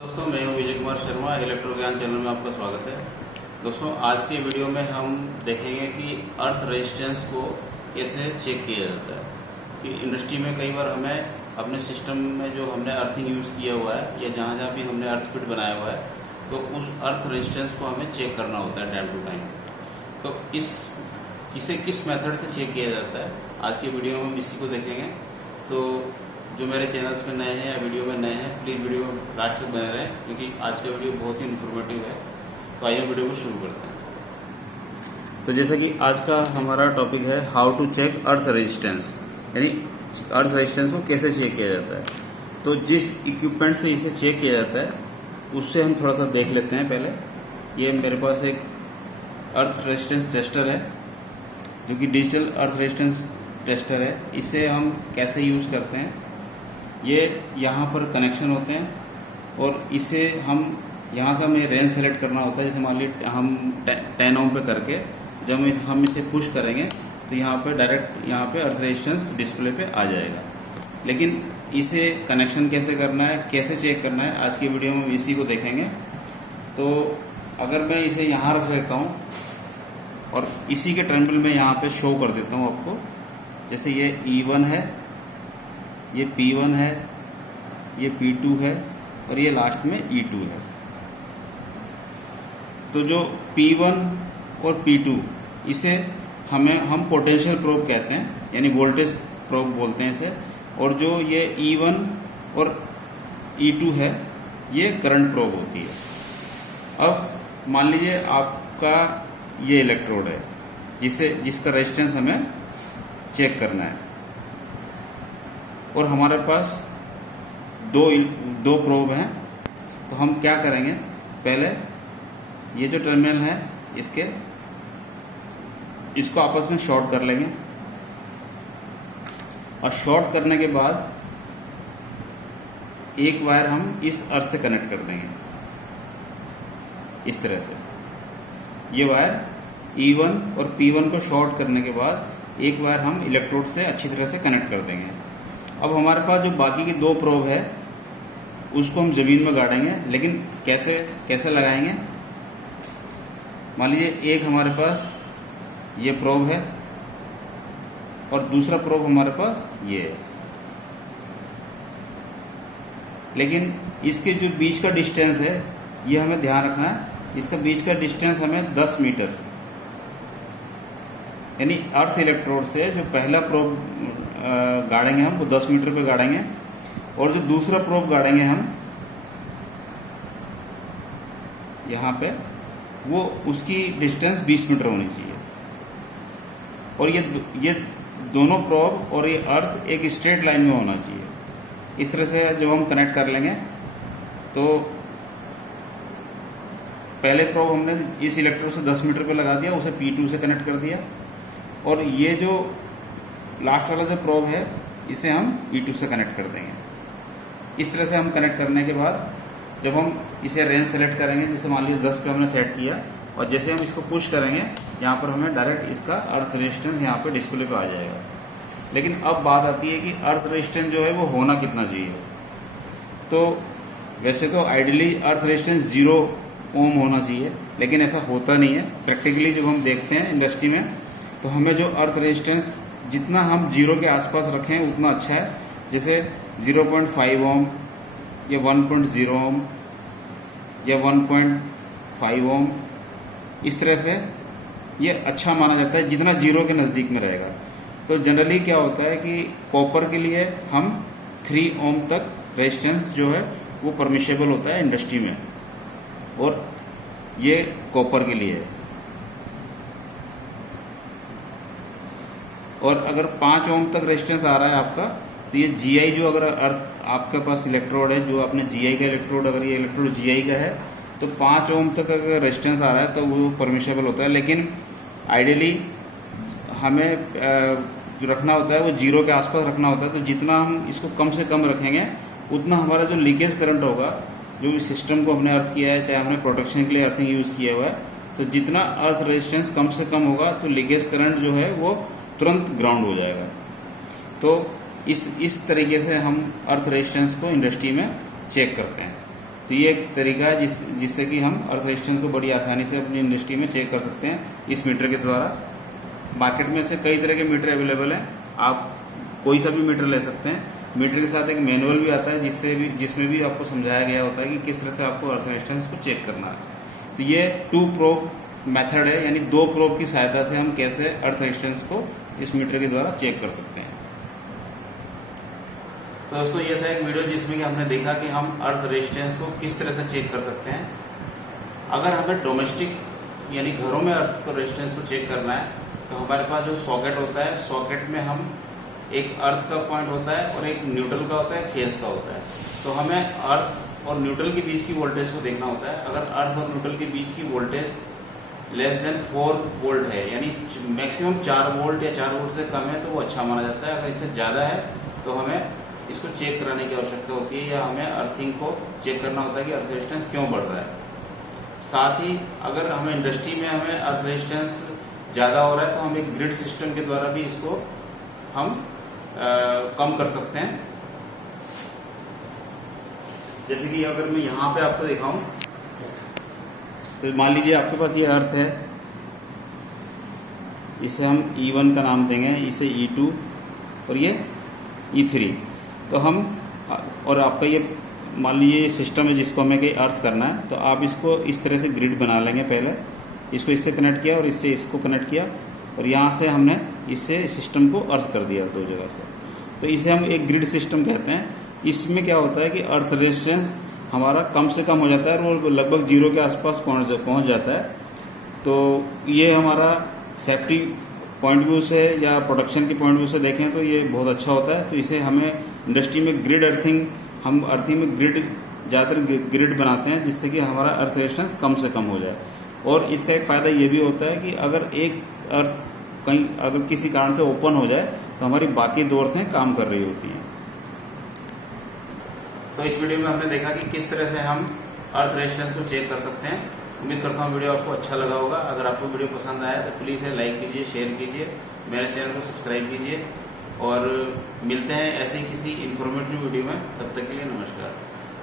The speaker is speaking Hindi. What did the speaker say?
दोस्तों मैं हूं विजय कुमार शर्मा, इलेक्ट्रो ज्ञान चैनल में आपका स्वागत है। दोस्तों आज के वीडियो में हम देखेंगे कि अर्थ रेजिस्टेंस को कैसे चेक किया जाता है। कि इंडस्ट्री में कई बार हमें अपने सिस्टम में जो हमने अर्थिंग यूज़ किया हुआ है या जहाँ जहाँ भी हमने अर्थ फिट बनाया हुआ है तो उस अर्थ रेजिस्टेंस को हमें चेक करना होता है टाइम टू टाइम। तो इसे किस मेथड से चेक किया जाता है आज के वीडियो में हम इसी को देखेंगे। तो जो मेरे चैनल्स पे नए हैं या वीडियो में नए हैं प्लीज़ वीडियो में लास्ट तक बने रहें क्योंकि आज का वीडियो बहुत ही इन्फॉर्मेटिव है। तो आइए वीडियो को शुरू करते हैं। तो जैसा कि आज का हमारा टॉपिक है how to check earth resistance, यानी अर्थ रेजिस्टेंस को कैसे चेक किया जाता है। तो जिस इक्विपमेंट से इसे चेक किया जाता है उससे हम थोड़ा सा देख लेते हैं। पहले ये मेरे पास एक अर्थ रेजिस्टेंस टेस्टर है जो कि डिजिटल अर्थ रेजिस्टेंस टेस्टर है। इसे हम कैसे यूज़ करते हैं, ये यहाँ पर कनेक्शन होते हैं और इसे हम यहाँ से हमें रेंज सेलेक्ट करना होता है। जैसे मान लीजिए हम 10 ओम पे करके जब हम इसे पुश करेंगे तो यहाँ पे डायरेक्ट यहाँ पे अर्थ रेजिस्टेंस डिस्प्ले पे आ जाएगा। लेकिन इसे कनेक्शन कैसे करना है, कैसे चेक करना है, आज की वीडियो में इसी को देखेंगे। तो अगर मैं इसे यहाँ रख लेता हूँ और इसी के टर्मिनल में यहाँ पे शो कर देता हूँ आपको। जैसे ये E1 है, ये P1 है, ये P2 है और ये लास्ट में E2 है। तो जो P1 और P2 इसे हम पोटेंशियल प्रोब कहते हैं, यानी वोल्टेज प्रोब बोलते हैं इसे। और जो ये E1 और E2 है ये करंट प्रोब होती है। अब मान लीजिए आपका ये इलेक्ट्रोड है जिसका रेजिस्टेंस हमें चेक करना है और हमारे पास दो प्रोब हैं। तो हम क्या करेंगे, पहले ये जो टर्मिनल है इसको आपस में शॉर्ट कर लेंगे और शॉर्ट करने के बाद एक वायर हम इस अर्थ से कनेक्ट कर देंगे इस तरह से। ये वायर E1 और P1 को शॉर्ट करने के बाद एक वायर हम इलेक्ट्रोड से अच्छी तरह से कनेक्ट कर देंगे। अब हमारे पास जो बाकी की दो प्रोब है उसको हम ज़मीन में गाड़ेंगे। लेकिन कैसे लगाएंगे, मान लीजिए एक हमारे पास ये प्रोब है और दूसरा प्रोब हमारे पास ये है। लेकिन इसके जो बीच का डिस्टेंस है ये हमें ध्यान रखना है। इसका बीच का डिस्टेंस हमें 10 मीटर, यानी अर्थ इलेक्ट्रोड से जो पहला प्रोब गाड़ेंगे हम वो 10 मीटर पे गाड़ेंगे और जो दूसरा प्रोब गाड़ेंगे हम यहाँ पे वो उसकी डिस्टेंस 20 मीटर होनी चाहिए। और ये दोनों प्रोब और ये अर्थ एक स्ट्रेट लाइन में होना चाहिए। इस तरह से जब हम कनेक्ट कर लेंगे तो पहले प्रोब हमने इस इलेक्ट्रोड से 10 मीटर पे लगा दिया, उसे P2 से कनेक्ट कर दिया और ये जो लास्ट वाला जो प्रोब है इसे हम E2 से कनेक्ट कर देंगे। इस तरह से हम कनेक्ट करने के बाद जब हम इसे रेंज सेलेक्ट करेंगे, जैसे मान लीजिए 10 पे हमने सेट किया और जैसे हम इसको पुश करेंगे यहाँ पर हमें डायरेक्ट इसका अर्थ रेजिस्टेंस यहाँ पे डिस्प्ले पे आ जाएगा। लेकिन अब बात आती है कि अर्थ रेजिस्टेंस जो है वो होना कितना चाहिए। तो वैसे तो आइडियली अर्थ रेजिस्टेंस 0 ओम होना चाहिए, लेकिन ऐसा होता नहीं है। प्रैक्टिकली जब हम देखते हैं इंडस्ट्री में तो हमें जो अर्थ रेजिस्टेंस जितना हम 0 के आसपास रखें उतना अच्छा है। जैसे 0.5 ओम या 1.0 ओम या 1.5 ओम, इस तरह से ये अच्छा माना जाता है जितना 0 के नज़दीक में रहेगा। तो जनरली क्या होता है कि कॉपर के लिए हम 3 ओम तक रेजिस्टेंस जो है वो परमिशेबल होता है इंडस्ट्री में, और ये कॉपर के लिए है। और अगर 5 ओम तक रेजिस्टेंस आ रहा है आपका तो ये GI जो अगर अर्थ आपके पास इलेक्ट्रोड है, जो आपने GI का इलेक्ट्रोड, अगर ये इलेक्ट्रोड GI का है तो 5 ओम तक अगर रेजिस्टेंस आ रहा है तो वो परमिशेबल होता है। लेकिन आइडियली हमें जो रखना होता है वो 0 के आसपास रखना होता है। तो जितना हम इसको कम से कम रखेंगे उतना हमारा जो लीकेज करंट होगा, जो भी सिस्टम को हमने अर्थ किया है, चाहे हमने प्रोटेक्शन के लिए अर्थिंग यूज़ किया हुआ है, तो जितना अर्थ रेजिस्टेंस कम से कम होगा तो लीकेज करंट जो है वो तुरंत ग्राउंड हो जाएगा। तो इस तरीके से हम अर्थ रेजिस्टेंस को इंडस्ट्री में चेक करते हैं। तो ये एक तरीका है जिससे कि हम अर्थ रेजिस्टेंस को बड़ी आसानी से अपनी इंडस्ट्री में चेक कर सकते हैं इस मीटर के द्वारा। मार्केट में से कई तरह के मीटर अवेलेबल हैं, आप कोई सा भी मीटर ले सकते हैं। मीटर के साथ एक मैनुअल भी आता है जिसमें भी आपको समझाया गया होता है कि किस तरह से आपको अर्थ रेजिस्टेंस को चेक करना है। तो ये 2 प्रोब मेथड है, यानी 2 प्रोब की सहायता से हम कैसे अर्थ रेजिस्टेंस को इस मीटर के द्वारा चेक कर सकते हैं। तो दोस्तों ये था एक वीडियो जिसमें कि हमने देखा कि हम अर्थ रेजिस्टेंस को किस तरह से चेक कर सकते हैं। अगर हमें डोमेस्टिक यानी घरों में अर्थ को रेजिस्टेंस को चेक करना है तो हमारे पास जो सॉकेट होता है, सॉकेट में हम एक अर्थ का पॉइंट होता है और एक न्यूट्रल का होता है, एक फेस का होता है। तो हमें अर्थ और न्यूट्रल के बीच की वोल्टेज को देखना होता है। अगर अर्थ और न्यूट्रल के बीच की वोल्टेज लेस देन 4 वोल्ट है, यानी मैक्सिमम 4 वोल्ट या 4 वोल्ट से कम है, तो वो अच्छा माना जाता है। अगर इससे ज़्यादा है तो हमें इसको चेक कराने की आवश्यकता होती है, या हमें अर्थिंग को चेक करना होता है कि अर्थ रेजिस्टेंस क्यों बढ़ रहा है। साथ ही अगर हमें इंडस्ट्री में हमें अर्थ रेजिस्टेंस ज़्यादा हो रहा है तो हम एक ग्रिड सिस्टम के द्वारा भी इसको हम कम कर सकते हैं। जैसे कि अगर मैं यहाँ पे आपको दिखाऊं तो मान लीजिए आपके पास ये अर्थ है, इसे हम E1 का नाम देंगे, इसे E2 और ये E3। तो हम और आपका ये मान लीजिए ये सिस्टम है जिसको हमें कहीं अर्थ करना है, तो आप इसको इस तरह से ग्रिड बना लेंगे। पहले इसको इससे कनेक्ट किया और इससे इसको कनेक्ट किया और यहाँ से हमने इससे सिस्टम को अर्थ कर दिया 2 जगह से। तो इसे हम एक ग्रिड सिस्टम कहते हैं। इसमें क्या होता है कि अर्थ रेजिस्टेंस हमारा कम से कम हो जाता है और लगभग 0 के आसपास पहुँच जाता है। तो ये हमारा सेफ्टी पॉइंट व्यू से या प्रोडक्शन के पॉइंट व्यू से देखें तो ये बहुत अच्छा होता है। तो इसे हमें इंडस्ट्री में ग्रिड अर्थिंग, हम अर्थिंग में ज़्यादातर ग्रिड बनाते हैं जिससे कि हमारा अर्थ रेजिस्टेंस कम से कम हो जाए। और इसका एक फ़ायदा ये भी होता है कि अगर एक अर्थ कहीं अगर किसी कारण से ओपन हो जाए तो हमारी बाकी 2 अर्थें काम कर रही होती हैं। तो इस वीडियो में हमने देखा कि किस तरह से हम अर्थ रेजिस्टेंस को चेक कर सकते हैं। उम्मीद करता हूँ वीडियो आपको अच्छा लगा होगा। अगर आपको वीडियो पसंद आया तो प्लीज़ लाइक कीजिए, शेयर कीजिए, मेरे चैनल को सब्सक्राइब कीजिए और मिलते हैं ऐसे ही किसी इन्फॉर्मेटिव वीडियो में। तब तक के लिए नमस्कार।